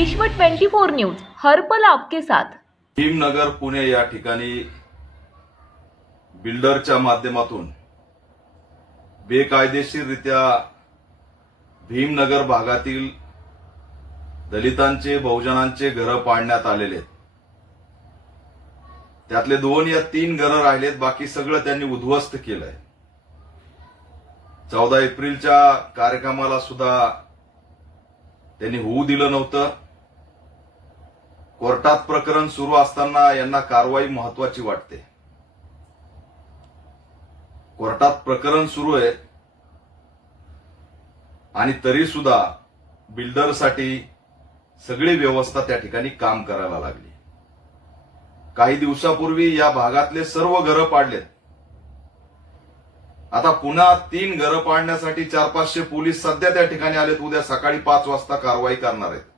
विश्व 24 न्यूज हरपल आपके साथ. भीमनगर पुणे या ठिकाणी बिल्डरच्या माध्यमातून बेकायदेशीररित्या भीमनगर भागातील दलितांचे बहुजनांचे घरं पाडण्यात आलेले आहेत. त्यातले दोन या तीन घरं राहिलेत बाकी सगळं त्यांनी उद्ध्वस्त केलंय. चौदा एप्रिलच्या कार्यक्रमाला सुद्धा त्यांनी होऊ दिलं नव्हतं. कोर्टात प्रकरण सुरू असताना यांना कारवाई महत्वाची वाटते. कोर्टात प्रकरण सुरू आहे. आणि तरी सुद्धा बिल्डरसाठी सगळी व्यवस्था त्या ठिकाणी काम करायला लागली. काही दिवसापूर्वी या भागातले सर्व घरं पाडलेत. आता पुन्हा तीन घरं पाडण्यासाठी चार पाचशे पोलीस सध्या त्या ठिकाणी आलेत. उद्या सकाळी पाच वाजता कारवाई करणार आहेत.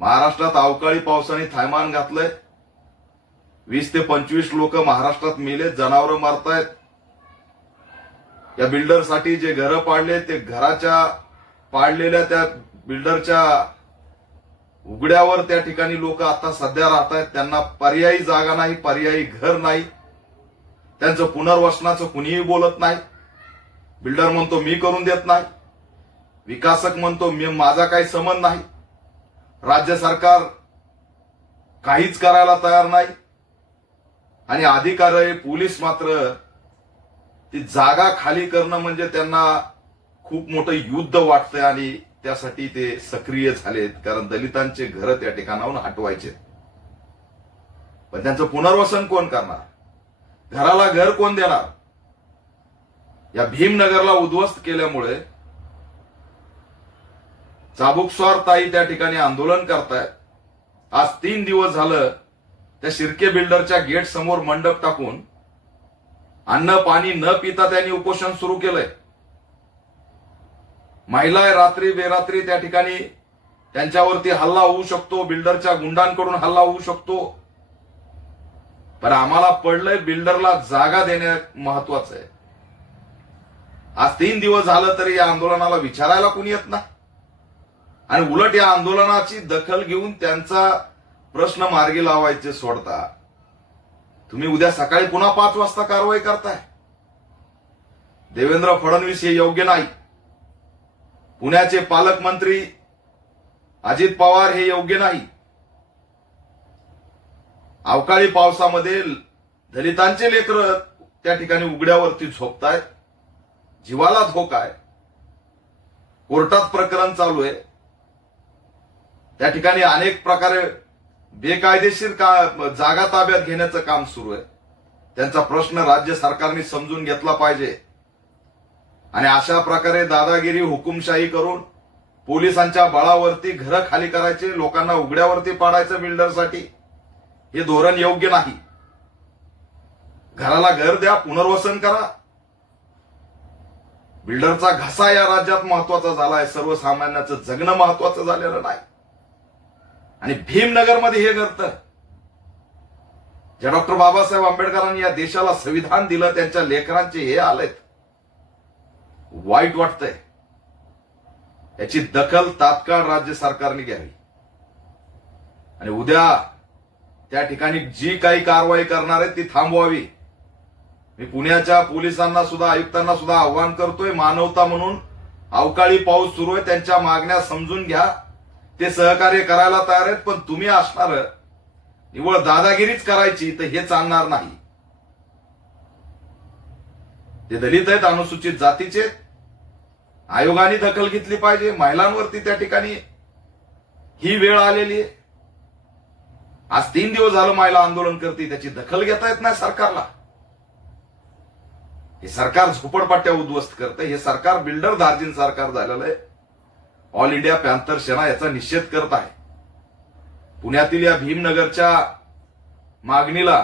महाराष्ट्रात अवकाळी पावसाने थायमान घातलंय. वीस ते पंचवीस लोक महाराष्ट्रात मेले जनावरं मारतायत. या बिल्डरसाठी जे घरं पाडले ते घराच्या पाडलेल्या त्या बिल्डरच्या उघड्यावर त्या ठिकाणी लोक आता सध्या राहत आहेत त्यांना पर्यायी जागा नाही पर्यायी घर नाही. त्यांचं पुनर्वसनाचं कुणीही बोलत नाही. बिल्डर म्हणतो मी करून देत नाही. विकासक म्हणतो मी माझा काही संबंध नाही. राज्य सरकार काहीच करायला तयार नाही. आणि अधिकारी पोलीस मात्र ती जागा खाली करणं म्हणजे त्यांना खूप मोठं युद्ध वाटतंय आणि त्यासाठी ते सक्रिय झालेत. कारण दलितांचे घर त्या ठिकाणाहून हटवायचे. पण त्यांचं पुनर्वसन कोण करणार? घराला घर कोण देणार? या भीमनगरला उद्ध्वस्त केल्यामुळे चाबुकस्वार ताई त्या ठिकाणी आंदोलन करतायत आज तीन दिवस झालं त्या शिर्के बिल्डरच्या गेट समोर मंडप टाकून अन्न पाणी न पिता त्यांनी उपोषण सुरू केलंय. महिला रात्री बेरात्री त्या ठिकाणी त्यांच्यावरती हल्ला होऊ शकतो बिल्डरच्या गुंडांकडून हल्ला होऊ शकतो. पण आम्हाला पडलंय बिल्डरला जागा देणे महत्वाचं आहे. आज तीन दिवस झालं तरी या आंदोलनाला विचारायला कुणी येत नाही? आणि उलट या आंदोलनाची दखल घेऊन त्यांचा प्रश्न मार्गी लावायचे सोडता तुम्ही उद्या सकाळी पुन्हा पाच वाजता कारवाई करताय. देवेंद्र फडणवीस हे योग्य नाही. पुण्याचे पालकमंत्री अजित पवार हे योग्य नाही. अवकाळी पावसामध्ये दलितांचे लेकर त्या ठिकाणी उघड्यावरती झोपतायत. जीवाला धोका आहे. कोर्टात प्रकरण चालू आहे. त्या ठिकाणी अनेक प्रकारे बेकायदेशीर का जागा ताब्यात घेण्याचं काम सुरू आहे. त्यांचा प्रश्न राज्य सरकारने समजून घेतला पाहिजे. आणि अशा प्रकारे दादागिरी हुकुमशाही करून पोलिसांच्या बळावरती घरं खाली करायचे लोकांना उघड्यावरती पाडायचं बिल्डरसाठी हे धोरण योग्य नाही. घराला घर द्या पुनर्वसन करा. बिल्डरचा घसा या राज्यात महत्त्वाचा झालाय सर्वसामान्याचं जगणं महत्वाचं झालेलं नाही. आणि भीमनगरमध्ये हे घडतं. ज्या डॉक्टर बाबासाहेब आंबेडकरांनी या देशाला संविधान दिलं त्यांच्या लेकरांचे हे आलेत. वाईट वाटतंय. याची दखल तात्काळ राज्य सरकारने घ्यावी. आणि उद्या त्या ठिकाणी जी काही कारवाई करणार आहे ती थांबवावी. मी पुण्याच्या पोलिसांना सुद्धा आयुक्तांना सुद्धा आव्हान करतोय मानवता म्हणून. अवकाळी पाऊस सुरू आहे त्यांच्या मागण्या समजून घ्या. ते सहकार्य करायला तयार आहेत पण तुम्ही असणार निवळ दादागिरीच करायची तर हे चालणार नाही. ते दलित आहेत अनुसूचित जातीचे आयोगाने दखल घेतली पाहिजे महिलांवरती त्या ठिकाणी ही वेळ आलेली आहे. आज तीन दिवस झालं महिला आंदोलन करते त्याची दखल घेता येत नाही सरकारला. हे सरकार झोपडपट्ट्या उद्ध्वस्त करतं हे सरकार बिल्डर दार्जिन सरकार झालेलं आहे. ऑल इंडिया पॅन्थर सेना याचा निषेध करत आहे. पुण्यातील या भीमनगरच्या मागणीला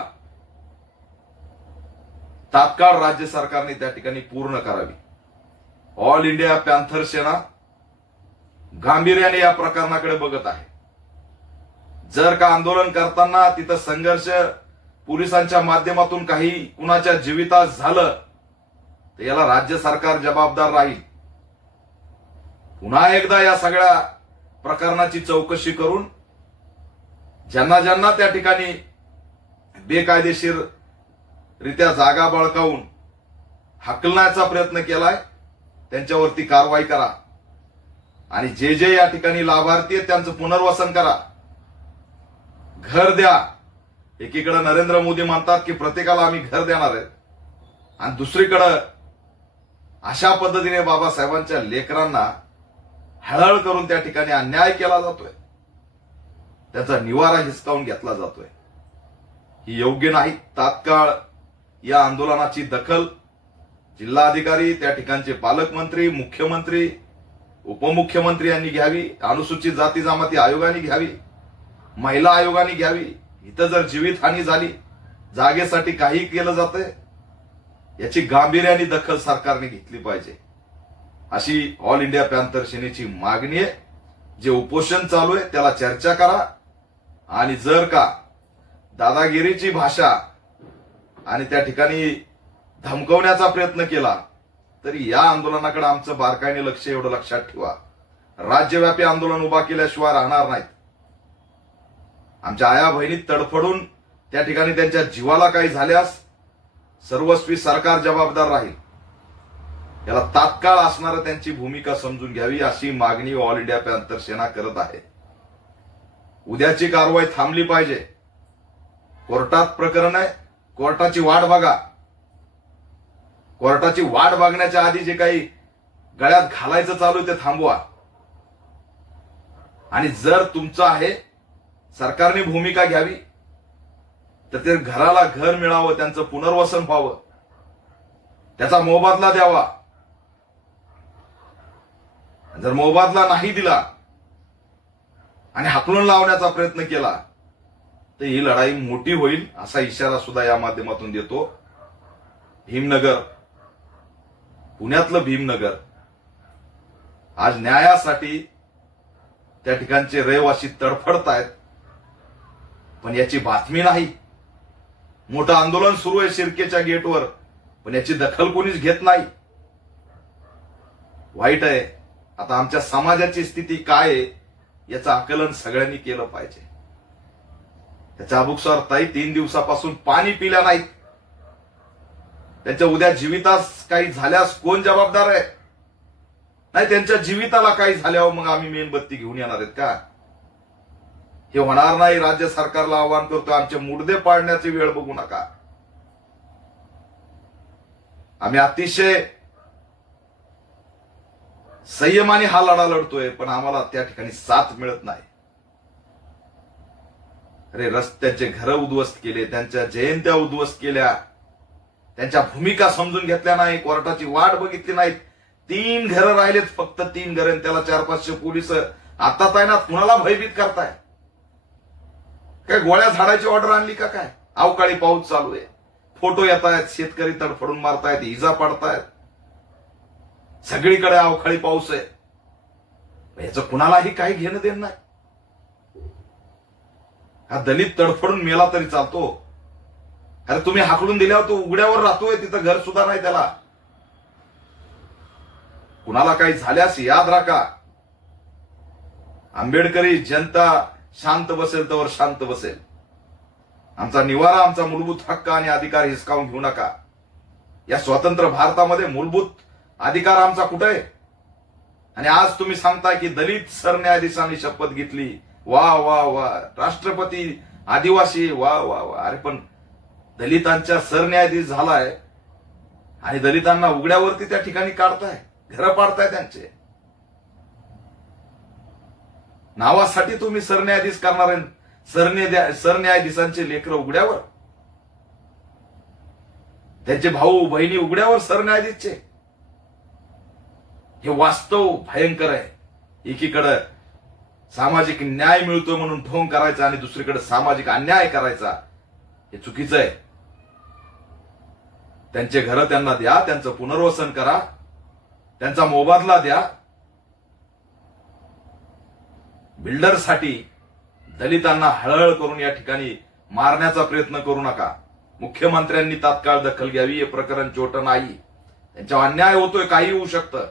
तात्काळ राज्य सरकारने त्या ठिकाणी पूर्ण करावी. ऑल इंडिया पॅन्थर सेना गांभीर्याने या प्रकरणाकडे बघत आहे. जर का आंदोलन करताना तिथं संघर्ष पोलिसांच्या माध्यमातून काही कुणाच्या जीवितात झालं तर याला राज्य सरकार जबाबदार राहील. पुन्हा एकदा या सगळ्या प्रकरणाची चौकशी करून ज्यांना ज्यांना त्या ठिकाणी बेकायदेशीर रित्या जागा बळकावून हकलण्याचा प्रयत्न केलाय त्यांच्यावरती कारवाई करा. आणि जे जे या ठिकाणी लाभार्थी आहेत त्यांचं पुनर्वसन करा. घर द्या. एकीकडे नरेंद्र मोदी म्हणतात की प्रत्येकाला आम्ही घर देणार आहे. आणि दुसरीकडं अशा पद्धतीने बाबासाहेबांच्या लेकरांना हळहळ करून त्या ठिकाणी अन्याय केला जातोय. त्याचा निवारा हिसकावून घेतला जातोय. ही योग्य नाही तात्काळ या आंदोलनाची दखल जिल्हाधिकारी त्या ठिकाणचे पालकमंत्री मुख्यमंत्री उपमुख्यमंत्री यांनी घ्यावी अनुसूचित जाती जमाती आयोगाने घ्यावी महिला आयोगाने घ्यावी. इथं जर जीवितहानी झाली जागेसाठी काही केलं जातंय याची गांभीर्याने दखल सरकारने घेतली पाहिजे. अशी ऑल इंडिया पॅन्थर सेनेची मागणी आहे. जे उपोषण चालू आहे त्याला चर्चा करा. आणि जर का दादागिरीची भाषा आणि त्या ठिकाणी धमकवण्याचा प्रयत्न केला तरी या आंदोलनाकडे आमचं बारकाईने लक्ष एवढं लक्षात ठेवा. राज्यव्यापी आंदोलन उभा केल्याशिवाय राहणार नाहीत. आमच्या आया बहिणी तडफडून त्या ठिकाणी त्यांच्या जीवाला काही झाल्यास सर्वस्वी सरकार जबाबदार राहील. याला तात्काळ असणारं त्यांची भूमिका समजून घ्यावी अशी मागणी ऑल इंडिया पॅन्थर सेना करत आहे. उद्याची कारवाई थांबली पाहिजे. कोर्टात प्रकरण आहे. कोर्टाची वाट बघा. कोर्टाची वाट बघण्याच्या आधी जे काही गळ्यात घालायचं चालू आहे ते थांबवा. आणि जर तुमचं आहे सरकारने भूमिका घ्यावी तर ते घराला घर मिळावं त्यांचं पुनर्वसन व्हावं. त्याचा मोबदला द्यावा. जर मोबादला नाही दिला आणि हाकलून लावण्याचा प्रयत्न केला तर ही लढाई मोठी होईल असा इशारा सुद्धा या माध्यमातून देतो. भीमनगर पुण्यातलं भीमनगर आज न्यायासाठी त्या ठिकाणचे रहिवासी तडफडत आहेत. पण याची बातमी नाही. मोठं आंदोलन सुरू आहे शिरकेच्या गेटवर पण याची दखल कोणीच घेत नाही. वाईट आहे. आता आमच्या समाजाची स्थिती काय आहे याचं आकलन सगळ्यांनी केलं पाहिजे. त्याच्या अबुकसर ताई तीन दिवसापासून पाणी पिल्या नाहीत. त्यांच्या उद्या जीवितास काही झाल्यास कोण जबाबदार आहे? नाही त्यांच्या जीविताला काही झाल्यावर मग आम्ही मेणबत्ती घेऊन येणार आहेत का? हे होणार नाही राज्य सरकारला आवाहन करतो आमचे मुडदे पाडण्याची वेळ बघू नका. आम्ही अतिशय संयमाने हा लढा लढतोय पण आम्हाला त्या ठिकाणी साथ मिळत नाही. अरे रस्त्याचे घर उद्ध्वस्त केले त्यांच्या जयंत्या उद्ध्वस्त केल्या त्यांच्या भूमिका समजून घेतल्या नाही कोर्टाची वाट बघितली नाहीत. तीन घरं राहिलेत फक्त तीन घर त्याला चार पाचशे पोलीस. आता तैनात कुणाला भयभीत करताय? काय गोळ्या झाडाची ऑर्डर आणली का काय? अवकाळी पाऊस चालू आहे. फोटो येत आहेत शेतकरी तडफडून मारतायत इजा पडतायत. सगळीकडे अवकाळी पाऊस आहे. याचं कुणालाही काही घेणं देणं नाही. हा दलित तडफडून मेला तरी चालतो. अरे तुम्ही हाकलून दिल्यावर तो उघड्यावर राहतोय तिथं घर सुद्धा नाही त्याला. कुणाला काही झाल्यास याद राखा. आंबेडकरी जनता शांत बसेल तर शांत बसेल. आमचा निवारा आमचा मूलभूत हक्क आणि अधिकार हिसकावून घेऊ नका. या स्वतंत्र भारतामध्ये मूलभूत अधिकार आमचा कुठे आहे? आणि आज तुम्ही सांगताय की दलित सरन्यायाधीशांनी शपथ घेतली. वा वा वा. राष्ट्रपती आदिवासी वा वा वा. अरे पण दलितांच्या सरन्यायाधीश झालाय आणि दलितांना उघड्यावरती त्या ठिकाणी काढताय. घरं पाडताय त्यांचे. नावासाठी तुम्ही सरन्यायाधीश करणार आहे. सरन्यायाधीशांचे लेकर उघड्यावर. त्यांचे भाऊ बहिणी उघड्यावर सरन्यायाधीशचे. हे वास्तव भयंकर आहे. एकीकडं सामाजिक न्याय मिळतो म्हणून ठोंग करायचा आणि दुसरीकडे सामाजिक अन्याय करायचा हे चुकीचं आहे. त्यांचे घरं त्यांना द्या त्यांचं पुनर्वसन करा त्यांचा मोबदला द्या. बिल्डरसाठी दलितांना हळहळ करून या ठिकाणी मारण्याचा प्रयत्न करू नका. मुख्यमंत्र्यांनी तात्काळ दखल घ्यावी हे प्रकरण छोटं नाही. त्यांच्यावर अन्याय होतोय काही होऊ शकतं.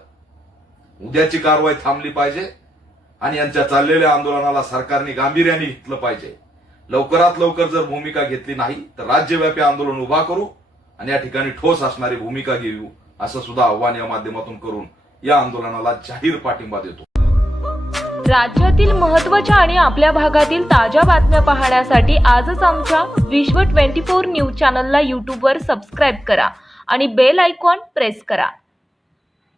उद्याची कारवाई थांबली पाहिजे आणि यांच्या चाललेल्या आंदोलनाला सरकारने गांभीर्याने घेतलं पाहिजे. लवकरात लवकर जर भूमिका घेतली नाही तर राज्यव्यापी आंदोलन उभा करू आणि या ठिकाणी ठोस असणारी भूमिका घेऊ असं सुद्धा आव्हान या माध्यमातून करून या आंदोलनाला जाहीर पाठिंबा देतो. राज्यातील महत्त्वाच्या आणि आपल्या भागातील ताज्या बातम्या पाहण्यासाठी आजच आमच्या विश्व 24 न्यूज चॅनलला यूट्यूबवर सबस्क्राईब करा आणि बेल आयकॉन प्रेस करा.